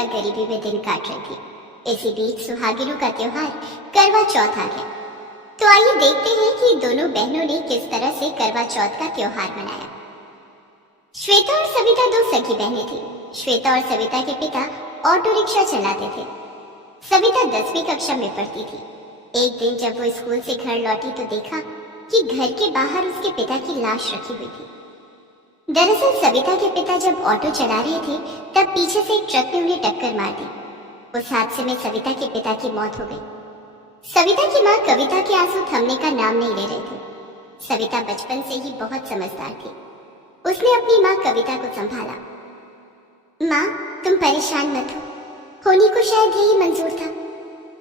सविता गरीबी में दिन काट रही थी। इसी बीच सुहागिनों का त्योहार करवा चौथ आ गया। तो आइए देखते हैं कि दोनों बहनों ने किस तरह से करवा चौथ का त्योहार मनाया। श्वेता और सविता दो सगी बहनें थी। श्वेता और सविता के पिता ऑटो रिक्शा चलाते थे। सविता 10वीं कक्षा में पढ़ती थी। एक दिन जब वो स्कूल से घर लौटी तो देखा कि घर के बाहर उसके पिता की लाश रखी हुई थी। दरअसल सविता के पिता जब ऑटो चला रहे थे तब पीछे से एक ट्रक ने उन्हें टक्कर मार दी। उस हादसे में सविता के पिता की मौत हो गई। सविता की मां कविता के आंसू थमने का नाम नहीं ले रहे थे। सविता बचपन से ही बहुत समझदार थी। उसने अपनी मां कविता को संभाला। मां, तुम परेशान मत हो, होनी को शायद यही मंजूर था।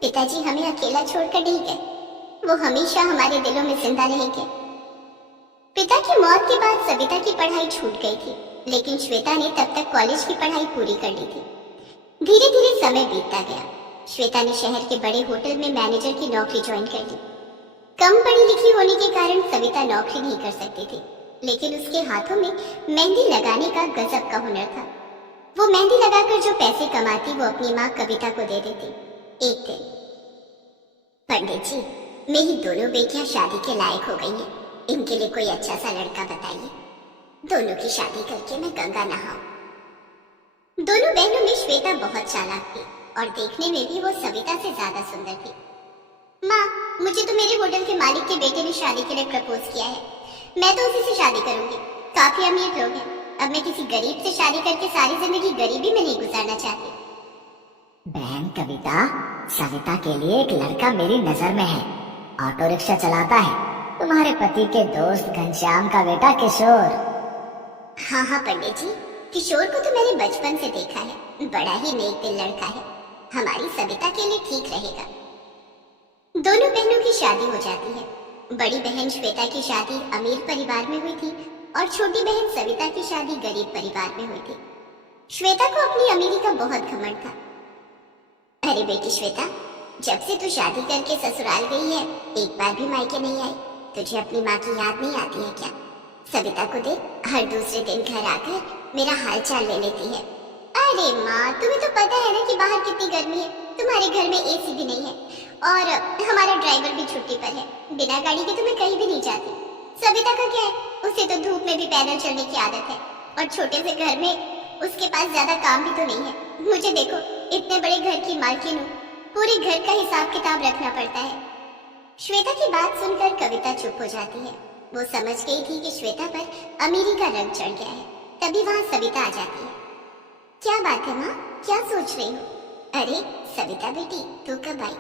पिताजी हमें अकेला छोड़कर नहीं गए, वो हमेशा हमारे दिलों में जिंदा रहेंगे। पिता की मौत के बाद सविता की पढ़ाई छूट गई थी, लेकिन श्वेता ने तब तक कॉलेज की पढ़ाई पूरी कर ली थी। धीरे धीरे समय बीतता गया। श्वेता ने शहर के बड़े होटल में मैनेजर की नौकरी ज्वाइन कर ली। कम पढ़ी लिखी होने के कारण सविता नौकरी नहीं कर सकती थी, लेकिन उसके हाथों में मेहंदी लगाने का गजब का हुनर था। वो मेहंदी लगाकर जो पैसे कमाती वो अपनी माँ कविता को दे देती। एक दिन, पंडित जी, मेरी दोनों बेटियां शादी के लायक हो गई हैं। इनके लिए कोई अच्छा सा लड़का बताइए। दोनों की शादी करके मैं गंगा नहाऊं। दोनों बहनों में श्वेता बहुत चालाक थी और देखने में भी वो सविता से ज्यादा सुंदर थी। माँ, मुझे तो मेरे होटल के मालिक के बेटे ने शादी के लिए प्रपोज किया है। मैं तो उसी से शादी करूंगी। काफी अमीर लोग हैं। अब मैं किसी गरीब से शादी करके सारी जिंदगी गरीबी में नहीं गुजारना चाहती। बहन कविता, सविता के लिए एक लड़का मेरी नजर में है। ऑटो रिक्शा चलाता है, तुम्हारे पति के दोस्त घनश्याम का बेटा किशोर। हाँ पंडित जी, किशोर को तो मैंने बचपन से देखा है। बड़ा ही नेक दिल लड़का है। हमारी सविता के लिए ठीक रहेगा। दोनों बहनों की शादी हो जाती है। बड़ी बहन श्वेता की शादी अमीर परिवार में हुई थी और छोटी बहन सविता की शादी गरीब परिवार में हुई थी। श्वेता को अपनी अमीरी का बहुत घमंड था। अरे बेटी श्वेता, जब से तू शादी करके ससुराल गई है, एक बार भी मायके नहीं आई। तुझे अपनी माँ की याद नहीं आती है क्या? सविता को देख, हर दूसरे दिन घर आकर मेरा हाल चाल ले लेती है। अरे माँ, तुम्हें तो पता है ना कि बाहर कितनी गर्मी है। तुम्हारे घर में एसी भी नहीं है और हमारा ड्राइवर भी छुट्टी पर है। बिना गाड़ी के तो मैं कहीं भी नहीं जाती। सविता का क्या है, उसे तो धूप में भी पैदल चलने की आदत है और छोटे से घर में उसके पास ज्यादा काम भी तो नहीं है। मुझे देखो, इतने बड़े घर की मालकिन हूँ, पूरे घर का हिसाब किताब रखना पड़ता है। श्वेता की बात सुनकर कविता चुप हो जाती है। वो समझ गई थी कि श्वेता पर अमीरी का रंग चढ़ गया है। तभी वहाँ सविता आ जाती है। क्या बात है माँ, क्या सोच रही हो? अरे सविता बेटी, तू कब आई?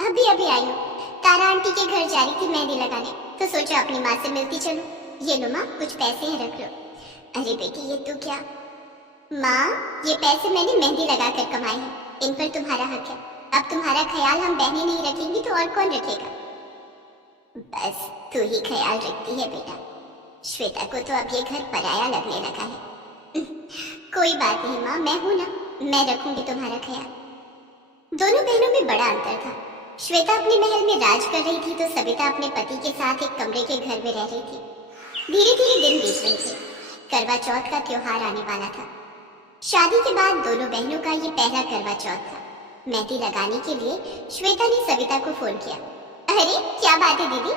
अभी अभी आई हूँ। तारा आंटी के घर जा रही थी मेहंदी लगाने, तो सोचा अपनी माँ से मिलती चलूं। ये लो माँ, कुछ पैसे हैं, रख लो। अरे बेटी, ये तू क्या? माँ, ये पैसे मैंने मेहंदी लगाकर कमाए हैं। इन पर तुम्हारा हक है। अब तुम्हारा ख्याल हम बहनें नहीं रखेंगी तो और कौन रखेगा? बस तू ही ख्याल रखती है बेटा। श्वेता को तो अब ये घर पराया लगने लगा है। कोई बात नहीं माँ, मैं हूं ना, मैं रखूंगी तुम्हारा ख्याल। दोनों बहनों में बड़ा अंतर था। श्वेता अपने महल में राज कर रही थी तो सविता अपने पति के साथ एक कमरे के घर में रह रही थी। धीरे धीरे दिन बीत रहे थे। करवा चौथ का त्योहार आने वाला था। शादी के बाद दोनों बहनों का ये पहला करवा चौथ था। मेहंदी लगाने के लिए श्वेता ने सविता को फोन किया। अरे क्या बात है दीदी,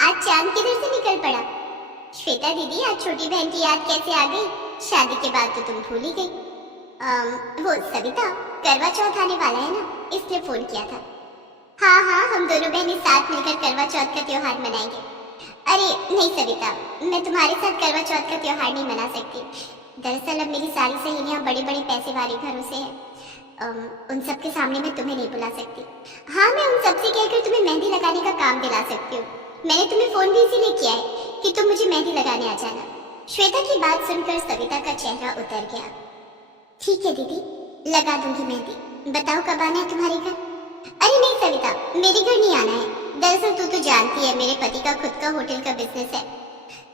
आज चांद किधर से निकल पड़ा? श्वेता दीदी, आज छोटी बहन की याद कैसे आ गई? शादी के बाद तो तुम भूल ही गई। वो सविता, करवा चौथ आने वाला है ना, इसलिए फोन किया था। हाँ हाँ, हम दोनों बहनें साथ मिलकर करवा चौथ का त्योहार मनाएंगे। अरे नहीं सविता, मैं तुम्हारे साथ करवा चौथ का त्योहार नहीं मना सकती। दरअसल अब मेरी सारी सहेलियां बड़े बड़े पैसे वाले घरों से हैं। उन सब के सामने मैं तुम्हें नहीं बुला सकती। हाँ, मैं उन सबसे कहकर तुम्हें मेहंदी लगाने का काम दिला सकती हूँ। मैंने तुम्हें फोन भी इसीलिए किया है कि तुम मुझे मेहंदी लगाने आ जाना। श्वेता की बात सुनकर सविता का चेहरा उतर गया। ठीक है दीदी, लगा दूंगी मेहंदी। बताओ कब आना है तुम्हारे घर? अरे नहीं सविता, मेरे घर नहीं आना है। दरअसल तू तो जानती है मेरे पति का खुद का होटल का बिजनेस है,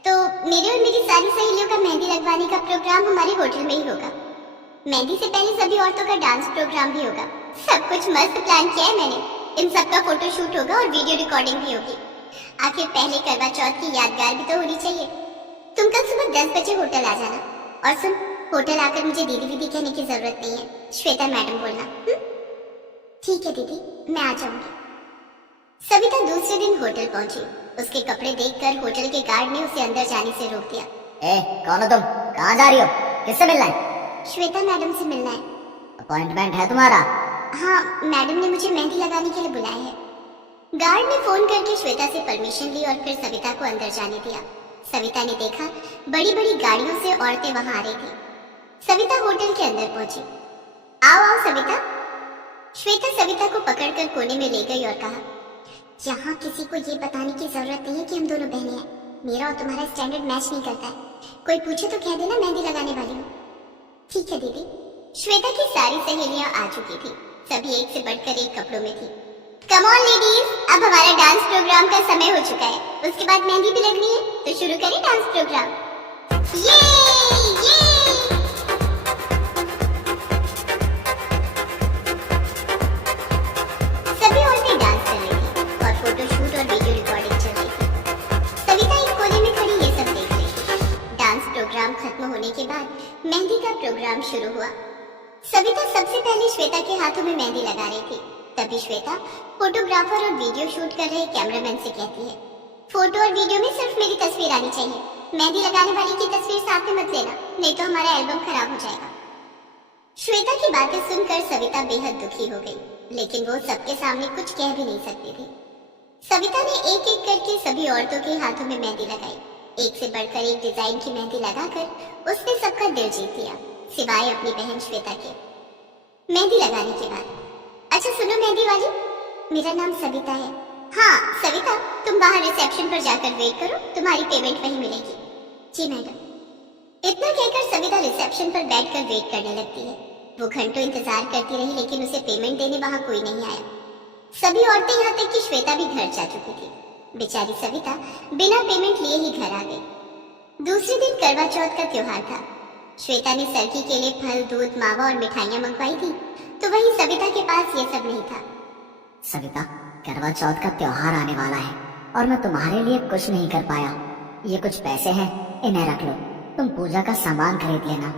तो मेरे और मेरी सारी सहेलियों का मेहंदी लगवाने का प्रोग्राम हमारे होटल में ही होगा। मेहंदी से पहले सभी औरतों का डांस प्रोग्राम भी होगा। सब कुछ मस्त प्लान किया है मैंने। इन सब का फोटो शूट होगा और वीडियो रिकॉर्डिंग भी होगी। आखिर पहले करवा चौथ की यादगार भी तो होनी चाहिए। तुम कल सुबह 10 बजे होटल आ जाना। और सुन, होटल आकर मुझे दीदी दीदी कहने की जरूरत नहीं है, श्वेता मैडम बोलना। ठीक है दीदी, मैं आ जाऊंगी। सविता दूसरे दिन होटल पहुंची। उसके कपड़े देखकर होटल के गार्ड ने उसे अंदर जाने से रोक दिया। कौन हो तुम? कहाँ जा रही हो? किससे मिलना है? श्वेता मैडम से मिलना है। अपॉइंटमेंट है तुम्हारा? हाँ, मैडम ने मुझे मेहंदी लगाने के लिए बुलाया है। गार्ड ने फोन करके श्वेता से परमिशन ली और फिर सविता को अंदर जाने दिया। सविता ने देखा बड़ी बड़ी गाड़ियों से औरतें वहां आ रही थी। सविता होटल के अंदर पहुंची। आओ आओ सविता। श्वेता सविता को पकड़कर कोने में ले गई और कहा, यहाँ किसी को ये बताने की जरूरत नहीं है कि हम दोनों बहनें हैं। मेरा और तुम्हारा स्टैंडर्ड मैच नहीं करता है। कोई पूछे तो कह देना मेहंदी लगाने वाली हूँ। ठीक है दीदी। श्वेता की सारी सहेलियां आ चुकी थी। सभी एक से बढ़कर एक कपड़ों में थी। कम ऑन लेडीज, अब हमारा डांस प्रोग्राम का समय हो चुका है। उसके बाद मेहंदी भी लगनी है, तो शुरू करें डांस प्रोग्राम। ये सभी औरतें डांस कर रही थी और फोटोशूट और वीडियो रिकॉर्डिंग चल रही थी। सविता एक कोने में खड़ी ये सब देख रही थी। डांस प्रोग्राम खत्म होने के बाद मेहंदी का प्रोग्राम शुरू हुआ। सविता सबसे पहले श्वेता के हाथों में मेहंदी लगा रही थी। तभी श्वेता फोटोग्राफर और वीडियो शूट कर रहे कैमरामैन से कहती है, फोटो और वीडियो में सिर्फ मेरी तस्वीर आनी चाहिए। मेहंदी लगाने वाली की तस्वीर साथ में मत लेना, नहीं तो हमारा एल्बम खराब हो जाएगा। श्वेता की बातें सुनकर सविता बेहद दुखी हो गई, लेकिन वो सबके सामने कुछ कह भी नहीं सकती थी। सविता ने एक एक करके सभी औरतों के हाथों में मेहंदी लगाई। एक से बढ़कर एक डिजाइन की मेहंदी लगाकर उसने सबका दिल जीत लिया, सिवाय अपनी बहन श्वेता के। मेहंदी लगाने के बाद, अच्छा सुनो मेहंदी वाली, मेरा नाम सविता है। हाँ सविता, तुम बाहर रिसेप्शन पर जाकर वेट करो, तुम्हारी पेमेंट वहीं मिलेगी। जी मैडम। इतना कहकर सविता रिसेप्शन पर बैठकर वेट करने लगती है। वो घंटों इंतजार करती रही, लेकिन उसे पेमेंट देने वहां कोई नहीं आया। सभी औरतें यहाँ तक कि श्वेता भी घर जा चुकी थी। बेचारी सविता बिना पेमेंट लिए ही घर आ गई। दूसरे दिन करवा चौथ का त्योहार था। श्वेता ने सरकी के लिए फल, दूध, मावा और मिठाइयां मंगवाई थी, तो वहीं सविता के पास ये सब नहीं था। सविता, करवा चौथ का त्योहार आने वाला है और मैं तुम्हारे लिए कुछ नहीं कर पाया। ये कुछ पैसे हैं, इन्हें रख लो, तुम पूजा का सामान खरीद लेना।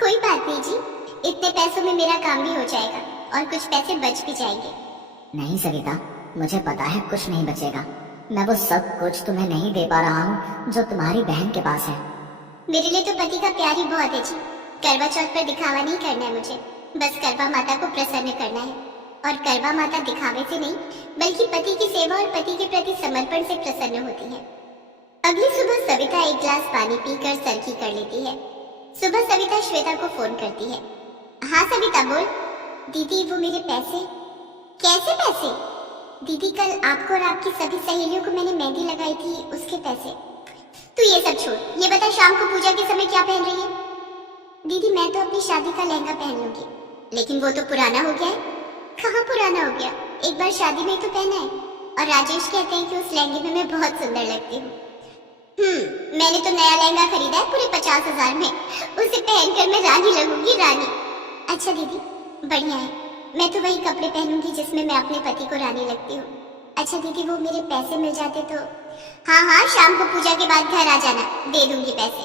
कोई बात नहीं जी, इतने पैसों में मेरा काम भी हो जाएगा और कुछ पैसे बच भी जाएंगे। नहीं सविता, मुझे पता है कुछ नहीं बचेगा। मैं वो सब कुछ तुम्हें नहीं दे पा रहा हूँ जो तुम्हारी बहन के पास है। मेरे लिए तो पति का प्यार ही बहुत है जी। करवा चौथ पर दिखावा नहीं करना है मुझे, बस करवा माता को प्रसन्न करना है। और करवा माता दिखावे से नहीं, बल्कि पति की सेवा और पति के प्रति समर्पण से प्रसन्न होती है। अगली सुबह सविता एक गिलास पानी पीकर सरकी कर लेती है। सुबह सविता श्वेता को फोन करती है। हाँ सविता बोल। दीदी वो मेरे पैसे। कैसे पैसे? दीदी कल आपको और आपकी सभी सहेलियों को मैंने मेहंदी लगाई थी, उसके पैसे। तू ये सब छोड़, ये बता शाम को पूजा के समय क्या पहन रही है? दीदी मैं तो अपनी शादी का लहंगा पहन लूंगी। लेकिन वो तो पुराना हो गया है। कहाँ पुराना हो गया, एक बार शादी में तो पहना है। और राजेश कहते हैं कि उस लहंगे में मैं बहुत सुंदर लगती हूँ। मैंने तो नया लहंगा खरीदा है पूरे 50,000 में, उसे पहनकर मैं रानी लगूंगी, रानी। अच्छा दीदी बढ़िया है, मैं तो वही कपड़े पहनूंगी जिसमें मैं अपने पति को रानी लगती हूँ। अच्छा दीदी वो मेरे पैसे मिल जाते तो? हाँ हाँ, शाम को पूजा के बाद घर आ जाना, दे दूंगी पैसे।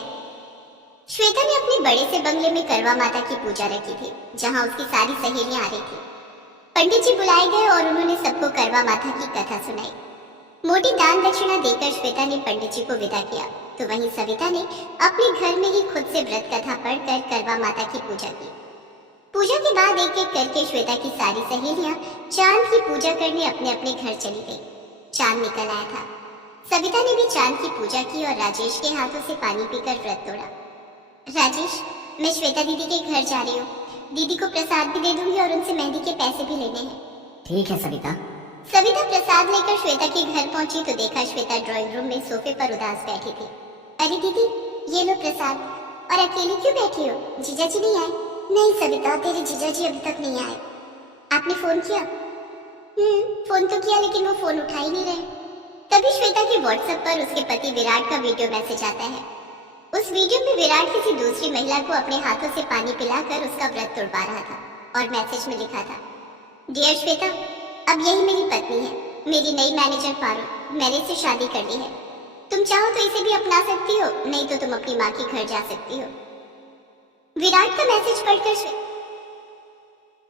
श्वेता ने अपने बड़े से बंगले में करवा माता की पूजा रखी थी, जहाँ उसकी सारी सहेलियां आ रही थी। पंडित जी बुलाए गए और उन्होंने सबको करवा माता की कथा सुनाई। मोटी दान दक्षिणा देकर श्वेता ने पंडित जी को विदा किया, तो वहीं सविता ने अपने घर में ही खुद से व्रत कथा पढ़कर करवा माता की पूजा की। पूजा के बाद एक एक करके श्वेता की सारी सहेलियां चांद की पूजा करने अपने अपने घर चली गई। चांद निकल आया था। सविता ने भी चांद की पूजा की और राजेश के हाथों से पानी पीकर व्रत तोड़ा। राजेश, मैं श्वेता दीदी के घर जा रही हूँ, दीदी को प्रसाद भी दे दूंगी और उनसे मेहंदी के पैसे भी लेने हैं। ठीक है सविता। सविता प्रसाद लेकर श्वेता के घर पहुंची तो देखा श्वेता ड्राइंग रूम में सोफे पर उदास बैठी थी। अरे दीदी ये लो प्रसाद। और अकेली क्यों बैठी हो, जीजा जी नहीं आए? नहीं सविता, तेरे जीजा जी अभी तक नहीं आए। आपने फोन किया? फोन तो किया, लेकिन वो फोन उठा ही नहीं रहे। तभी श्वेता के व्हाट्सएप पर उसके पति विराट का वीडियो मैसेज आता है। उस वीडियो में विराट किसी दूसरी महिला को अपने हाथों से पानी पिलाकर उसका व्रत तोड़वा रहा था और मैसेज में लिखा था, डियर श्वेता, अब यही मेरी पत्नी है, मेरी नई मैनेजर पारुल, मैंने इसे शादी कर ली है। तुम चाहो तो इसे भी अपना सकती हो, नहीं तो तुम अपनी माँ के घर जा सकती हो। विराट का मैसेज पढ़कर